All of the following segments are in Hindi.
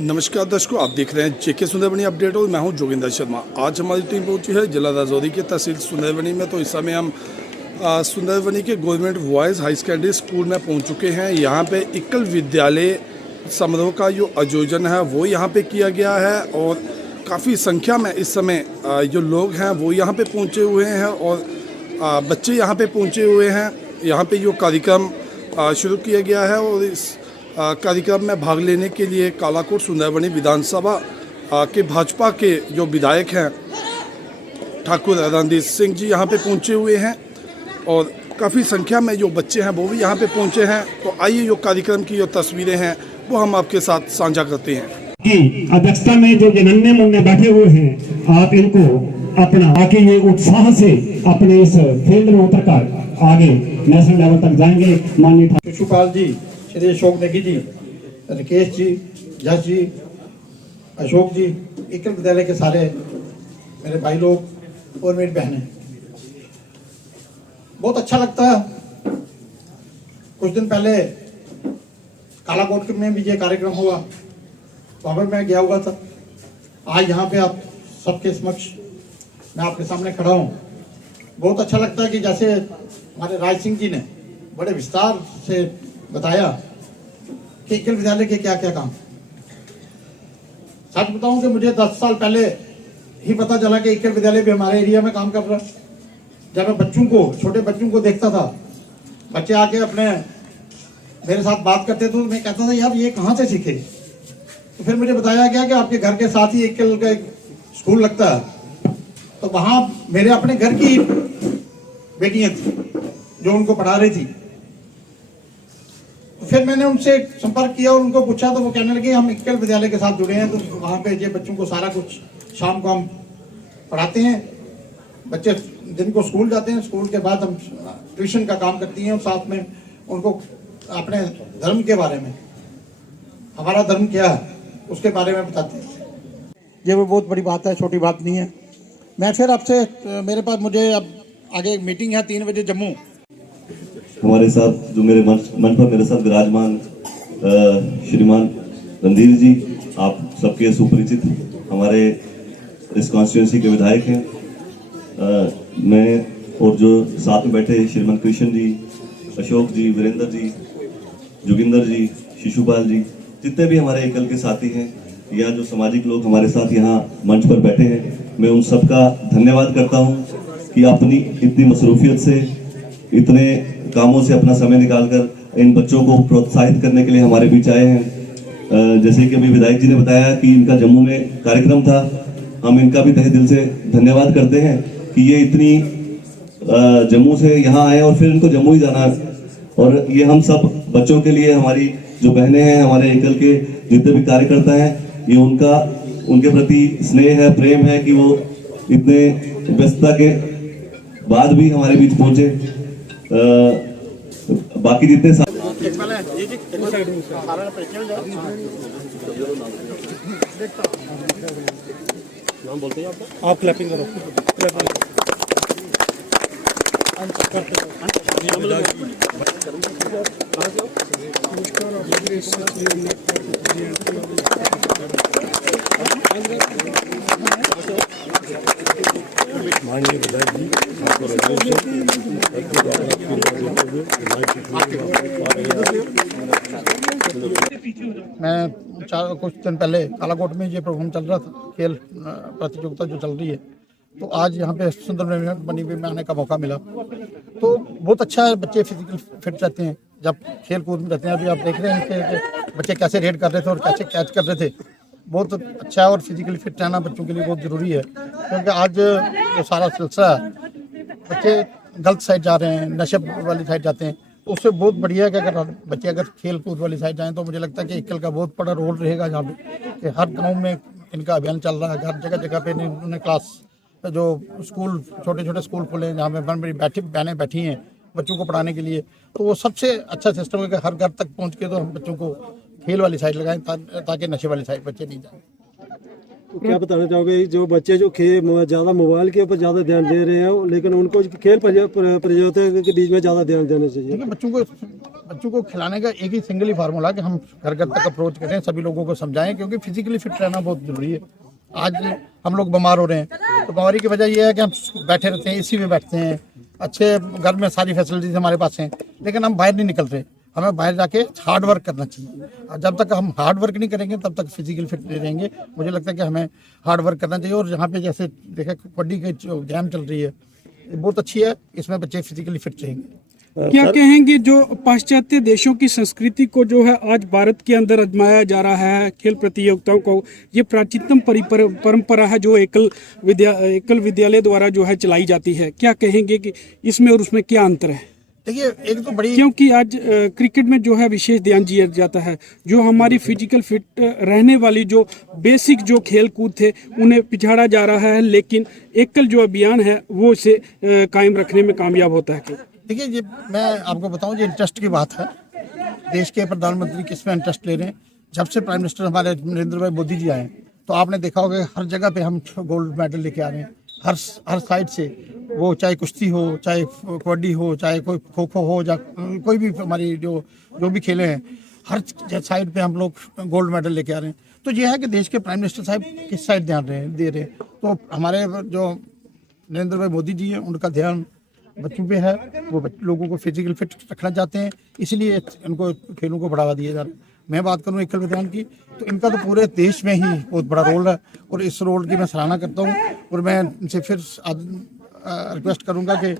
नमस्कार दर्शकों, आप देख रहे हैं जेके सुंदरबनी अपडेट और मैं हूं जोगिंदर शर्मा। आज हमारी टीम पहुंची है जिला राजौरी के तहसील सुंदरबनी में। तो इस समय हम सुंदरबनी के government boys high secondary school में पहुंच चुके हैं। यहां पे एकल विद्यालय समारोह का जो आयोजन है वो यहां पे किया गया है और काफ़ी संख्या में इस समय जो लोग हैं वो यहां पे पहुंचे हुए हैं और बच्चे यहां पे पहुंचे हुए हैं। यहां पे जो कार्यक्रम शुरू किया गया है और इस कार्यक्रम में भाग लेने के लिए कालाकोट सुंदरबनी विधानसभा के भाजपा के जो विधायक हैं ठाकुर रणदीप सिंह जी यहाँ पे पहुँचे हुए हैं और काफ़ी संख्या में जो बच्चे हैं वो भी यहाँ पे पहुँचे हैं। तो आइए जो कार्यक्रम की जो तस्वीरें हैं वो हम आपके साथ साझा करते हैं। की अध्यक्षता में जो नन्हे मुन्ने बैठे हुए हैं, आप इनको अपना ताकि ये उत्साह से अपने इस फील्ड में उतर कर आगे नेशनल लेवल तक जाएंगे। माननीय शिशुपाल जी, श्री अशोक नेगी जी, राकेश जी, जस जी, अशोक जी, एकल विद्यालय के सारे मेरे भाई लोग और मेरी बहनें, बहुत अच्छा लगता है। कुछ दिन पहले कालाकोट में भी ये कार्यक्रम हुआ, वहाँ मैं गया हुआ था। आज यहाँ पे आप सबके समक्ष मैं आपके सामने खड़ा हूँ। बहुत अच्छा लगता है कि जैसे हमारे राज सिंह जी ने बड़े विस्तार से बताया कि एकल विद्यालय के क्या क्या काम। सच बताऊं कि मुझे 10 साल पहले ही पता चला कि एकल विद्यालय भी हमारे एरिया में काम कर रहा है। जब मैं छोटे बच्चों को देखता था, बच्चे आके अपने मेरे साथ बात करते थे, तो मैं कहता था यार ये कहाँ से सीखे। तो फिर मुझे बताया गया कि आपके घर के साथ ही एकल का एक स्कूल लगता है। तो वहाँ मेरे अपने घर की बेटियां थी जो उनको पढ़ा रही थी। फिर मैंने उनसे संपर्क किया और उनको पूछा, तो वो कहने लगे हम एकल विद्यालय के साथ जुड़े हैं। तो वहाँ पे ये बच्चों को सारा कुछ शाम को हम पढ़ाते हैं। बच्चे दिन को स्कूल जाते हैं, स्कूल के बाद हम ट्यूशन का काम करती हैं और साथ में उनको अपने धर्म के बारे में, हमारा धर्म क्या है उसके बारे में बताते हैं। ये वो बहुत बड़ी बात है, छोटी बात नहीं है। मैं फिर आपसे मेरे पास मुझे अब आगे एक मीटिंग है 3 बजे जम्मू। हमारे साथ जो मेरे मन पर मेरे साथ विराजमान श्रीमान रणधीर जी, आप सबके सुपरिचित हमारे इस कॉन्स्टिट्यूंसी के विधायक हैं। मैं और जो साथ में बैठे श्रीमान कृष्ण जी, अशोक जी, वीरेंद्र जी, जोगिंदर जी, शिशुपाल जी, जितने भी हमारे एकल के साथी हैं या जो सामाजिक लोग हमारे साथ यहाँ मंच पर बैठे हैं, मैं उन सबका धन्यवाद करता हूँ कि अपनी इतनी मसरूफियत से, इतने कामों से अपना समय निकालकर इन बच्चों को प्रोत्साहित करने के लिए हमारे बीच आए हैं। जैसे कि अभी विधायक जी ने बताया कि इनका जम्मू में कार्यक्रम था, हम इनका भी तहे दिल से धन्यवाद करते हैं कि ये इतनी जम्मू से यहाँ आए और फिर इनको जम्मू ही जाना है। और ये हम सब बच्चों के लिए, हमारी जो बहनें हैं, हमारे एकल के जितने भी कार्यकर्ता हैं, ये उनके प्रति स्नेह है, प्रेम है कि वो इतने व्यस्तता के बाद भी हमारे बीच पहुंचे। बाकी जितने आप क्लैपिंग करो। माननीय विधायक जी, मैं कुछ दिन पहले कालाकोट में ये प्रोग्राम चल रहा था, खेल प्रतियोगिता जो चल रही है, तो आज यहाँ पे सुंदरबनी में आने का मौका मिला। तो बहुत अच्छा है, बच्चे फिजिकल फिट रहते हैं जब खेल कूद में रहते हैं। अभी आप देख रहे हैं कि बच्चे कैसे रेड कर रहे थे और कैसे कैच कर रहे थे। बहुत अच्छा है और फिजिकली फिट रहना बच्चों के लिए बहुत ज़रूरी है, क्योंकि आज जो सारा सिलसिला है, बच्चे गलत साइड जा रहे हैं, नशे वाली साइड जाते हैं। तो उससे बहुत बढ़िया है कि अगर बच्चे खेल कूद वाली साइड जाएँ, तो मुझे लगता है कि एकल का बहुत बड़ा रोल रहेगा यहाँ पे, कि हर गांव में इनका अभियान चल रहा है। हर जगह जगह पे इन्होंने क्लास जो स्कूल, छोटे छोटे स्कूल खोले हैं जहाँ पे बहनें बैठी हैं बच्चों को पढ़ाने के लिए। तो वो सबसे अच्छा सिस्टम है कि हर घर तक पहुँच के तो हम बच्चों को खेल वाली साइड लगाएं, ताकि नशे वाली साइड बच्चे नहीं जाएं। तो क्या बताना चाहोगे, जो बच्चे जो ज़्यादा मोबाइल के ऊपर ज़्यादा ध्यान दे रहे हैं, लेकिन उनको खेल प्रतियोगिता के बीच में ज़्यादा ध्यान देना चाहिए? बच्चों को बच्चों को खिलाने का एक ही सिंगल ही फार्मूला कि हम घर घर तक अप्रोच करें, सभी लोगों को समझाएं, क्योंकि फिजिकली फिट रहना बहुत जरूरी है। आज हम लोग बीमार हो रहे हैं, तो बीमारी की वजह यह है कि हम बैठे रहते हैं, एसी में बैठते हैं, अच्छे घर में सारी फैसिलिटीज हमारे पास हैं, लेकिन हम बाहर नहीं निकल रहे। हमें बाहर जाके हार्ड वर्क करना चाहिए, और जब तक हम हार्ड वर्क नहीं करेंगे तब तक फिजिकल फिट नहीं रहेंगे। मुझे लगता है कि हमें हार्ड वर्क करना चाहिए। और यहाँ पे जैसे देखा कबड्डी की जो गेम चल रही है, ये बहुत अच्छी है, इसमें बच्चे फिजिकली फिट रहेंगे। क्या कहेंगे जो पाश्चात्य देशों की संस्कृति को जो है आज भारत के अंदर आजमाया जा रहा है खेल प्रतियोगिताओं को, ये प्राचीनतम परंपरा है जो एकल विद्यालय द्वारा जो है चलाई जाती है, क्या कहेंगे कि इसमें और उसमें क्या अंतर है? देखिए, एक तो बड़ी, क्योंकि आज क्रिकेट में जो है विशेष ध्यान दिया जाता है, जो हमारी फिजिकल फिट रहने वाली जो बेसिक जो खेल कूद थे उन्हें पिछाड़ा जा रहा है, लेकिन एकल जो अभियान है वो इसे कायम रखने में कामयाब होता है। देखिए, ये मैं आपको बताऊं, ये इंटरेस्ट की बात है। देश के प्रधानमंत्री किसमें इंटरेस्ट ले रहे हैं? जब से प्राइम मिनिस्टर हमारे नरेंद्र भाई मोदी जी आए, तो आपने देखा होगा हर जगह पे हम गोल्ड मेडल लेके आ रहे हैं, हर साइड से, वो चाहे कुश्ती हो, चाहे कबड्डी हो, चाहे कोई खो खो हो, या कोई भी हमारी जो भी खेले हैं, हर साइड पे हम लोग गोल्ड मेडल लेके आ रहे हैं। तो ये है कि देश के प्राइम मिनिस्टर साहब किस साइड ध्यान दे रहे हैं। तो हमारे जो नरेंद्र भाई मोदी जी हैं, उनका ध्यान बच्चों पे है, वो लोगों को फिजिकल फिट रखना चाहते हैं, इसलिए इनको खेलों को बढ़ावा दिया जा रहा है। मैं बात करूं एकल विद्यान की, तो इनका तो पूरे देश में ही बहुत बड़ा रोल है, और इस रोल की मैं सराहना करता हूं। और मैं इनसे फिर रिक्वेस्ट करूंगा कि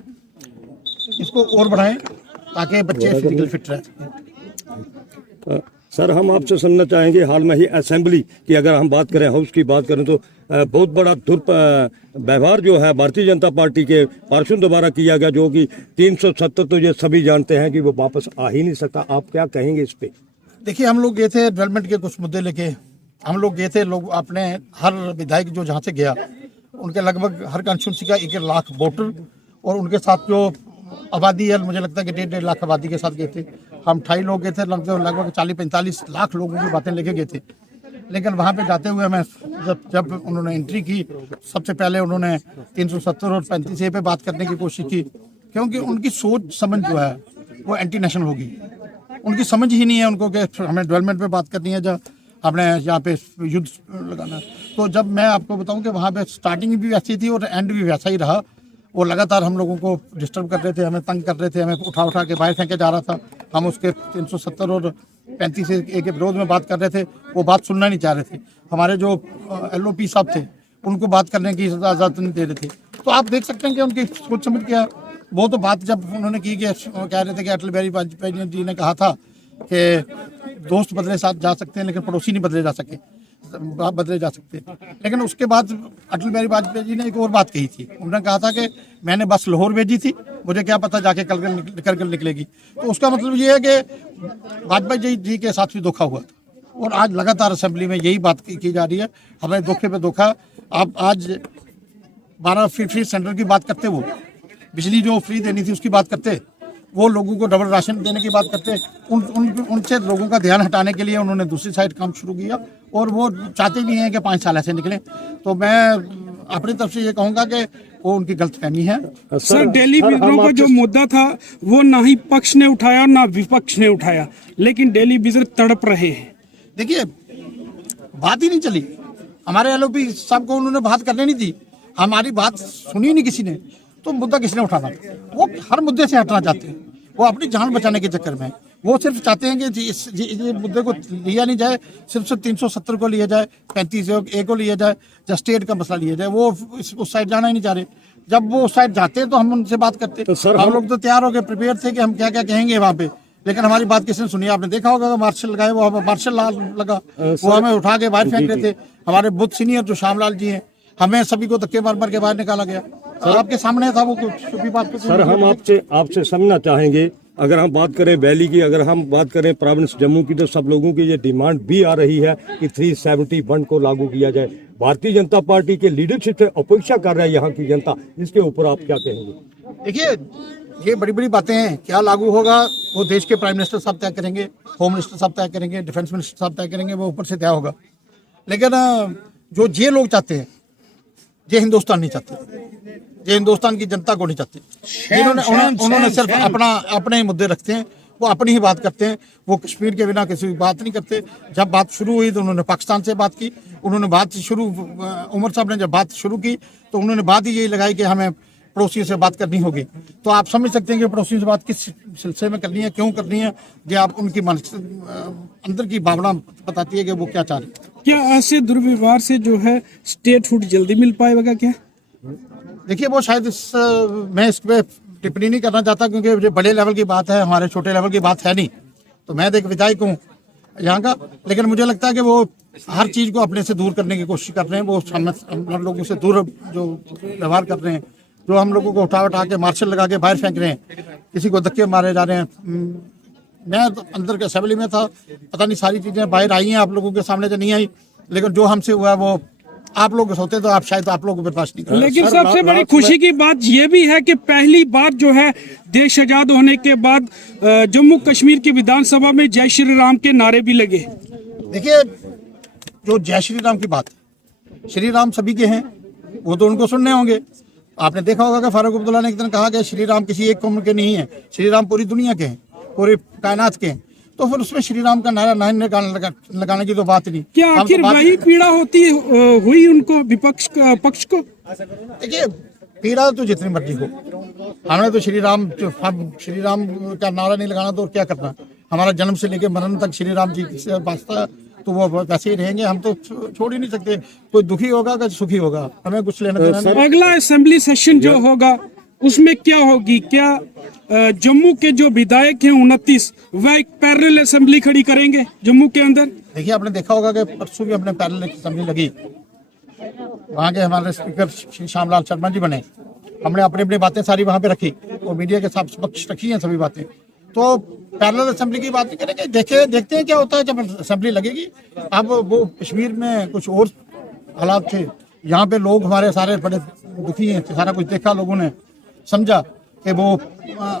इसको और बढ़ाएं ताकि बच्चे फिजिकल फिट रह सकें। सर, हम आपसे सुनना चाहेंगे, हाल में ही असेंबली की अगर हम बात करें, हाउस की बात करें, तो बहुत बड़ा दुर्व्यवहार जो है भारतीय जनता पार्टी के पार्षद द्वारा किया गया, जो कि 370 तो ये सभी जानते हैं कि वो वापस आ ही नहीं सकता। आप क्या कहेंगे इस पे? देखिए, हम लोग गए थे डेवलपमेंट के कुछ मुद्दे लेके, हम लोग गए थे, लोग अपने हर विधायक जो जहाँ से गया, उनके लगभग हर कॉन्स्टिट्यूंसी का 1 लाख वोटर, और उनके साथ जो आबादी है, मुझे लगता है कि 1.5 लाख आबादी के साथ गए थे। हम 2.5 लोग गए थे, लगभग 40-45 लाख लोगों की बातें लेके गए थे। लेकिन वहाँ पे जाते हुए मैं जब उन्होंने एंट्री की, सबसे पहले उन्होंने 370 और 35A पे बात करने की कोशिश की, क्योंकि उनकी सोच समझ जो है वो एंटी नेशनल होगी। उनकी समझ ही नहीं है उनको कि हमें डेवलपमेंट पे बात करनी है, जब हमने यहाँ पे युद्ध लगाना है। तो जब मैं आपको बताऊं कि वहाँ पे स्टार्टिंग भी वैसी थी और एंड भी वैसा ही रहा। वो लगातार हम लोगों को डिस्टर्ब कर रहे थे, हमें तंग कर रहे थे, हमें उठा के बाहर फेंके जा रहा था। हम उसके 370 और 35A के विरोध में बात कर रहे थे, वो बात सुनना नहीं चाह रहे थे। हमारे जो LOP साहब थे, उनको बात करने की इजाज़त नहीं दे रहे थे। तो आप देख सकते हैं कि उनकी सोच समझ क्या, वो तो बात जब उन्होंने की कि कह रहे थे कि अटल बिहारी वाजपेयी जी ने कहा था कि दोस्त बदले साथ जा सकते हैं, लेकिन पड़ोसी नहीं बदले जा सकते। लेकिन उसके बाद अटल बिहारी वाजपेयी जी ने एक और बात कही थी, उन्होंने कहा था कि मैंने बस लाहौर भेजी थी, मुझे क्या पता जाके कल निकलेगी। तो उसका मतलब ये है कि वाजपेयी जी के साथ भी धोखा हुआ था, और आज लगातार असेंबली में यही बात की जा रही है, हमें धोखे पे धोखा। आप आज 12 फ्री सेंटर की बात करते, वो बिजली जो फ्री देनी थी उसकी बात करते, वो लोगों को डबल राशन देने की बात करते, उनसे लोगों का ध्यान हटाने के लिए उन्होंने दूसरी साइड काम शुरू किया, और वो चाहते भी हैं कि 5 साल ऐसे निकले। तो मैं अपनी तरफ से ये कहूँगा कि वो उनकी गलतफहमी है। सर, दिल्ली विद्रोह का जो मुद्दा था वो ना ही पक्ष ने उठाया ना विपक्ष ने उठाया, लेकिन दिल्ली विद्रोह तड़प रहे हैं। देखिए, बात ही नहीं चली, हमारे LOP साहब को उन्होंने बात करने नहीं दी, हमारी बात सुनी नहीं किसी ने, तो मुद्दा किसने उठाना? वो हर मुद्दे से हटना चाहते हैं, वो अपनी जान बचाने के चक्कर में। वो सिर्फ चाहते हैं कि ये मुद्दे को लिया नहीं जाए, सिर्फ 370 को लिया जाए, 35A को लिया जाए, या स्टेट का मसला लिया जाए। वो उस साइड जाना ही नहीं चाह रहे। जब वो उस साइड जाते तो हम उनसे बात करते। तो सर, हम लोग तो तैयार हो गए, प्रिपेयर थे कि हम क्या क्या कहेंगे वहाँ पे, लेकिन हमारी बात किसने सुनी? आपने देखा होगा मार्शल लगाए, वो मार्शल लाल लगा, वो हमें उठा के बाहर फेंक रहे थे। हमारे बुद्ध सीनियर जो श्यामलाल जी हैं, हमें सभी को धक्के मार के बाहर निकाला गया। आपके सामने था वो, कुछ बात। सर, हम आपसे समझना चाहेंगे, अगर हम बात करें वैली की, अगर हम बात करें प्रोविंस जम्मू की, तो सब लोगों की ये डिमांड भी आ रही है कि 371 को लागू किया जाए। भारतीय जनता पार्टी के लीडरशिप से अपेक्षा कर रहा है यहाँ की जनता, इसके ऊपर आप क्या कहेंगे? देखिए, ये बड़ी बड़ी बातें हैं, क्या लागू होगा वो देश के प्राइम मिनिस्टर साहब तय करेंगे, होम मिनिस्टर साहब तय करेंगे, डिफेंस मिनिस्टर साहब तय करेंगे, वो ऊपर से तय होगा। लेकिन जो ये लोग चाहते हैं, ये हिंदुस्तान नहीं चाहते, ये हिंदुस्तान की जनता को नहीं चाहते। उन्होंने सिर्फ अपने ही मुद्दे रखते हैं, वो अपनी ही बात करते हैं, वो कश्मीर के बिना किसी की बात नहीं करते। जब बात शुरू हुई तो उन्होंने पाकिस्तान से बात की, उन्होंने बात शुरू उमर साहब ने जब बात शुरू की तो उन्होंने बात ही यही लगाई कि हमें पड़ोसियों से बात करनी होगी। तो आप समझ सकते हैं कि पड़ोसियों से बात किस सिलसिले में करनी है, क्यों करनी है, ये आप उनकी अंदर की भावना बताती है कि वो क्या चाह रहे हैं। क्या ऐसे दुर्व्यवहार से जो है स्टेटहुड जल्दी मिल पाएगा क्या? देखिए वो शायद मैं इस पे टिप्पणी नहीं करना चाहता, क्योंकि ये बड़े लेवल की बात है, हमारे छोटे लेवल की बात है नहीं। तो मैं एक विधायक हूँ यहाँ का, लेकिन मुझे लगता है कि वो हर चीज़ को अपने से दूर करने की कोशिश कर रहे हैं। वो हम लोगों से दूर जो व्यवहार कर रहे हैं, जो हम लोगों को उठा के मार्शल लगा के बाहर फेंक रहे हैं, किसी को धक्के मारे जा रहे हैं। मैं तो अंदर के असेंबली में था, पता नहीं सारी चीज़ें बाहर आई हैं, आप लोगों के सामने तो नहीं आई, लेकिन जो हमसे हुआ वो आप लोग होते तो आप शायद आप लोग बर्दाश्त नहीं करते। लेकिन सबसे बड़ी खुशी की बात यह भी है कि पहली बार जो है देश आजाद होने के बाद जम्मू कश्मीर की विधानसभा में जय श्री राम के नारे भी लगे। देखिए जो जय श्री राम की बात है, श्री राम सभी के हैं, वो तो उनको सुनने होंगे। आपने देखा होगा कि फारूक अब्दुल्ला ने एक दिन कहा कि श्री राम किसी एक कौम के नहीं है, श्री राम पूरी दुनिया के हैं, पूरी कायनात के हैं। तो फिर उसमें श्री राम का नारा नहीं लगाने की तो बात नहीं। क्या आखिर वही पीड़ा होती हुई उनको विपक्ष पक्ष को? देखिए पीड़ा तो जितनी मर्जी हो, हमने तो श्री राम का नारा नहीं लगाना तो क्या करना। हमारा जन्म से लेकर मरण तक श्री राम जी से वास्ता, तो वो वैसे ही रहेंगे, हम तो छोड़ ही नहीं सकते। कोई दुखी होगा कि सुखी होगा, हमें कुछ लेना देना नहीं। अगला असेंबली सेशन जो होगा उसमें क्या होगी? क्या जम्मू के जो विधायक हैं 29 वह एक पैरेलल असेंबली खड़ी करेंगे जम्मू के अंदर? देखिए आपने देखा होगा कि परसों भी अपने पैरेलल असेंबली लगी, वहाँ के हमारे स्पीकर श्री श्यामलाल शर्मा जी बने, हमने अपनी अपनी बातें सारी वहाँ पे रखी और मीडिया के साथ समक्ष रखी हैं सभी बातें। तो पैरेलल असेंबली की बात नहीं करेंगे, देखते हैं क्या होता है जब असेंबली लगेगी। अब वो कश्मीर में कुछ और हालात थे, यहाँ पे लोग हमारे सारे बड़े दुखी हैं, सारा कुछ देखा, लोगों ने समझा कि वो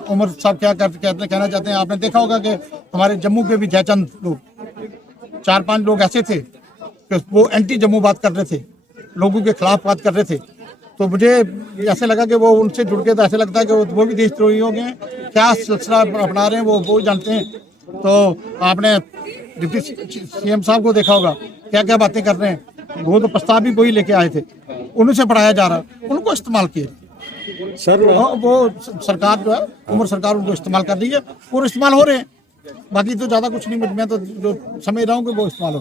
उमर साहब क्या कहना चाहते हैं। आपने देखा होगा कि हमारे जम्मू के भी जयचंद लोग 4-5 लोग ऐसे थे कि वो एंटी जम्मू बात कर रहे थे, लोगों के खिलाफ बात कर रहे थे। तो मुझे ऐसे लगा कि वो उनसे जुड़ के तो ऐसे लगता है कि वो भी देशद्रोही हो गए हैं, क्या सिलसिला अपना रहे हैं वो जानते हैं। तो आपने डिप्टी सीएम साहब को देखा होगा क्या क्या बातें कर रहे हैं, वो तो प्रस्ताव भी वही लेके आए थे, उन्हीं से पढ़ाया जा रहा, उनको इस्तेमाल किए सर। वो सरकार जो है उमर सरकार उनको इस्तेमाल कर रही है और इस्तेमाल हो रहे हैं। बाकी तो ज्यादा कुछ नहीं, मैं तो जो समझ रहा हूँ कि वो इस्तेमाल हो